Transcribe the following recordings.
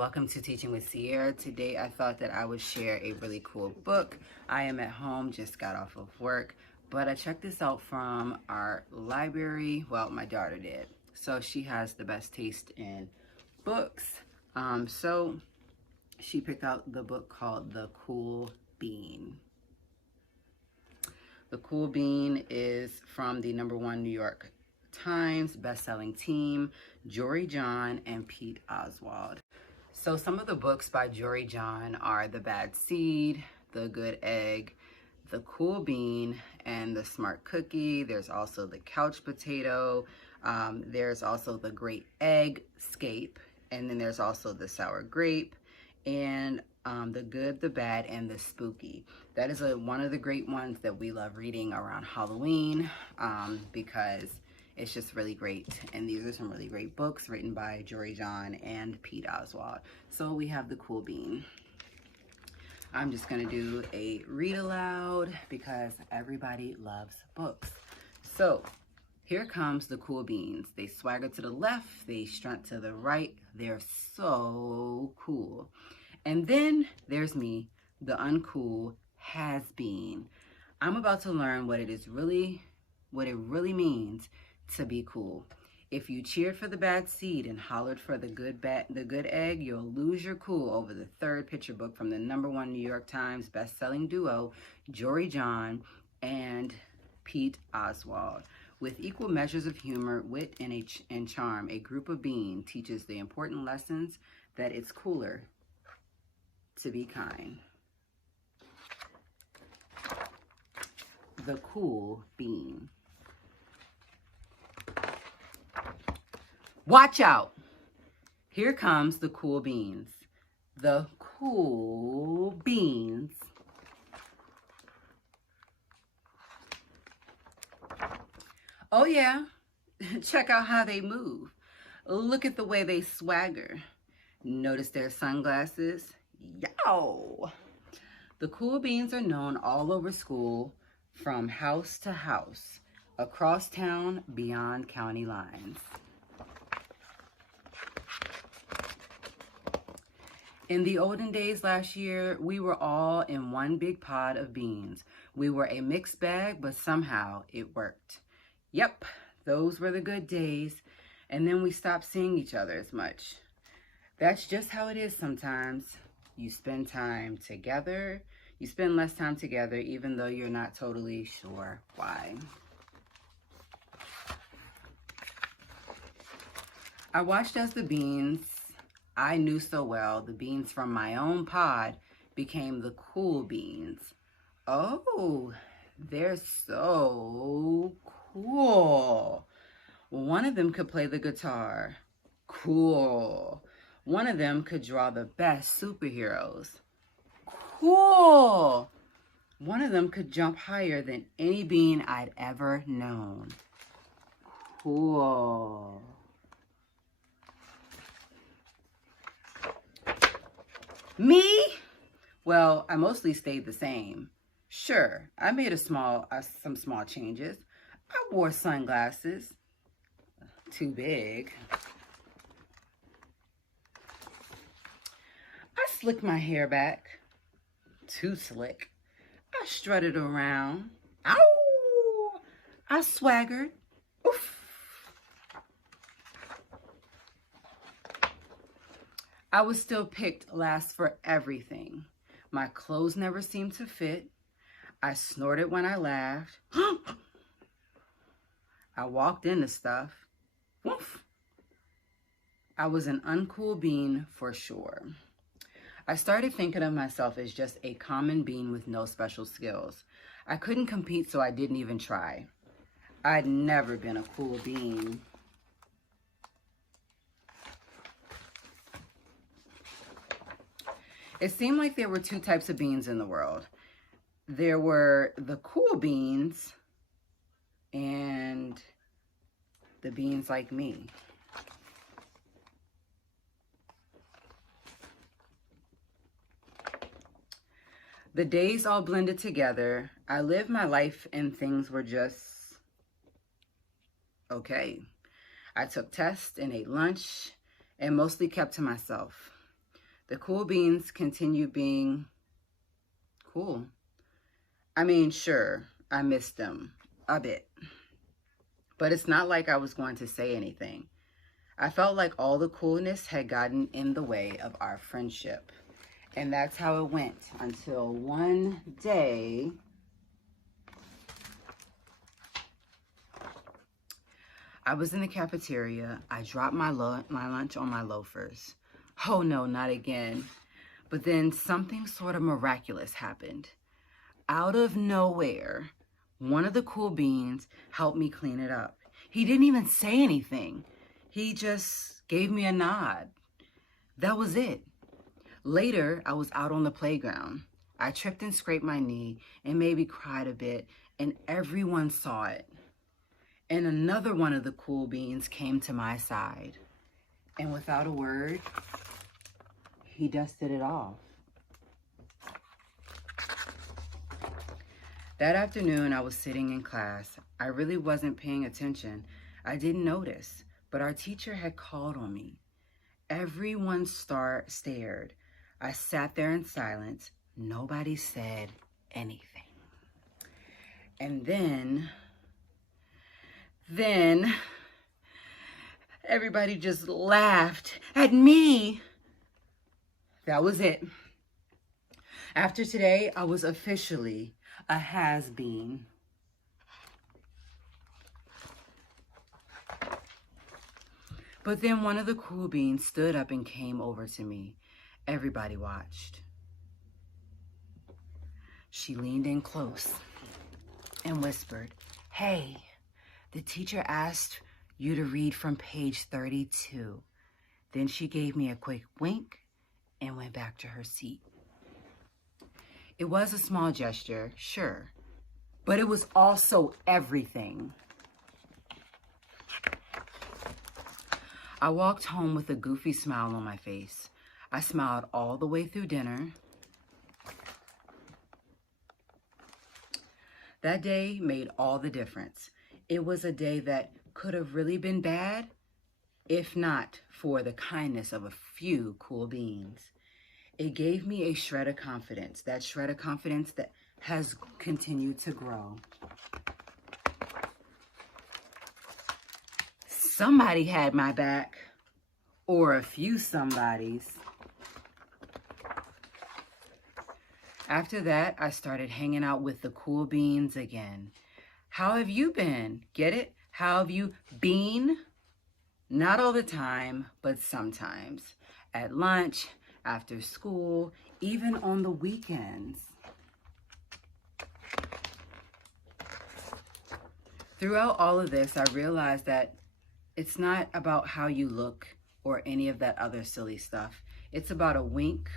welcome to Teaching with Sierra. Today I thought that I would share a really cool book. I am at home, just got off of work, but I checked this out from our library. Well, my daughter did. So she has the best taste in books. So she picked out the book called The Cool Bean. The Cool Bean is from the #1 New York Times best-selling team, Jory and Pete Oswald. So some of the books by Jory are The Bad Seed, The Good Egg, The Cool Bean, and The Smart Cookie. There's also The Couch Potato. There's also The Great Egg Scape, and then there's also The Sour Grape, and The Good, the Bad, and the Spooky. That is one of the great ones that we love reading around Halloween because it's just really great. And these are some really great books written by Jory and Pete Oswald. So we have The Cool Bean. I'm just gonna do a read aloud because everybody loves books. So here comes the Cool Beans. They swagger to the left, they strunt to the right. They're so cool. And then there's me, the uncool has-been. I'm about to learn what it really means to be cool. If you cheered for the bad seed and hollered for the good egg, you'll lose your cool over the third picture book from the #1 New York Times best-selling duo, Jory and Pete Oswald. With equal measures of humor, wit, and charm, a group of beans teaches the important lessons that it's cooler to be kind. The Cool Bean. Watch out! Here comes the Cool Beans. The Cool Beans. Oh yeah, check out how they move. Look at the way they swagger. Notice their sunglasses? Yow! The Cool Beans are known all over school, from house to house, across town, beyond county lines. In the olden days last year, we were all in one big pot of beans. We were a mixed bag, but somehow it worked. Yep, those were the good days, and then we stopped seeing each other as much. That's just how it is sometimes. You spend time together, you spend less time together, even though you're not totally sure why. I watched as the beans I knew so well, the beans from my own pod, became the Cool Beans. Oh, they're so cool. One of them could play the guitar. Cool. One of them could draw the best superheroes. Cool. One of them could jump higher than any bean I'd ever known. Cool. Me? Well, I mostly stayed the same. Sure, I made some small changes. I wore sunglasses. Too big. I slicked my hair back. Too slick. I strutted around. Ow! I swaggered. Oof. I was still picked last for everything. My clothes never seemed to fit. I snorted when I laughed. I walked into stuff. Woof. I was an uncool bean for sure. I started thinking of myself as just a common bean with no special skills. I couldn't compete, so I didn't even try. I'd never been a cool bean. It seemed like there were two types of beans in the world. There were the cool beans and the beans like me. The days all blended together. I lived my life and things were just okay. I took tests and ate lunch and mostly kept to myself. The cool beans continue being cool. I mean, sure, I missed them a bit, but it's not like I was going to say anything. I felt like all the coolness had gotten in the way of our friendship. And that's how it went until one day, I was in the cafeteria. I dropped my lunch on my loafers. Oh no, not again. But then something sort of miraculous happened. Out of nowhere, one of the cool beans helped me clean it up. He didn't even say anything. He just gave me a nod. That was it. Later, I was out on the playground. I tripped and scraped my knee and maybe cried a bit, and everyone saw it. And another one of the cool beans came to my side. And without a word, he dusted it off. That afternoon, I was sitting in class. I really wasn't paying attention. I didn't notice, but our teacher had called on me. Everyone stared. I sat there in silence. Nobody said anything. And then everybody just laughed at me. That was it. After today, I was officially a has-been. But then one of the cool beans stood up and came over to me. Everybody watched. She leaned in close and whispered, "Hey, the teacher asked you to read from page 32. Then she gave me a quick wink and went back to her seat. It was a small gesture, sure, but it was also everything. I walked home with a goofy smile on my face. I smiled all the way through dinner. That day made all the difference. It was a day that could have really been bad, if not for the kindness of a few cool beans. It gave me a shred of confidence, that shred of confidence that has continued to grow. Somebody had my back, or a few somebodies. After that, I started hanging out with the cool beans again. How have you been? Get it? How have you been? Not all the time, but sometimes. At lunch, after school, even on the weekends. Throughout all of this, I realized that it's not about how you look or any of that other silly stuff. It's about a wink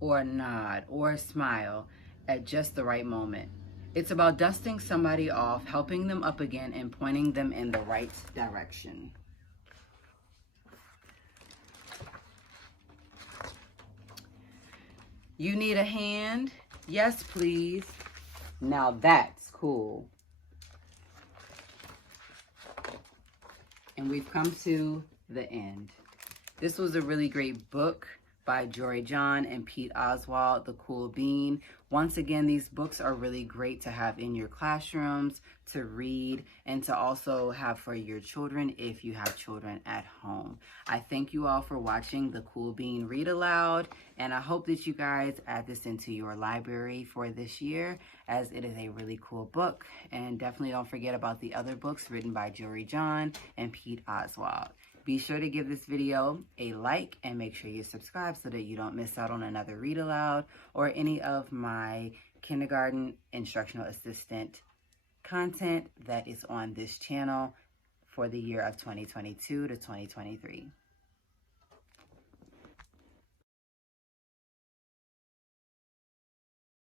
or a nod or a smile at just the right moment. It's about dusting somebody off, helping them up again, and pointing them in the right direction. You need a hand? Yes, please. Now that's cool. And we've come to the end. This was a really great book by Jory John and Pete Oswald, The Cool Bean. Once again, these books are really great to have in your classrooms, to read, and to also have for your children if you have children at home. I thank you all for watching The Cool Bean Read Aloud, and I hope that you guys add this into your library for this year, as it is a really cool book. And definitely don't forget about the other books written by Jory John and Pete Oswald. Be sure to give this video a like and make sure you subscribe so that you don't miss out on another read aloud or any of my kindergarten instructional assistant content that is on this channel for the year of 2022 to 2023.